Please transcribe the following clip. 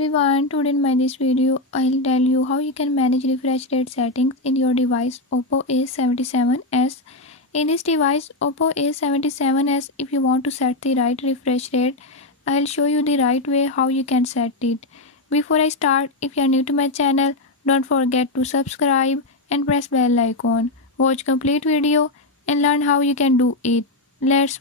everyone, today in my this video I'll tell you how you can manage refresh rate settings in your device Oppo A77s. In this device Oppo A77s, if you want to set the right refresh rate, I'll show you the right way how you can set it. Before I start, if you are new to my channel, don't forget to subscribe and press bell icon. Watch complete video and learn how you can do it. Let's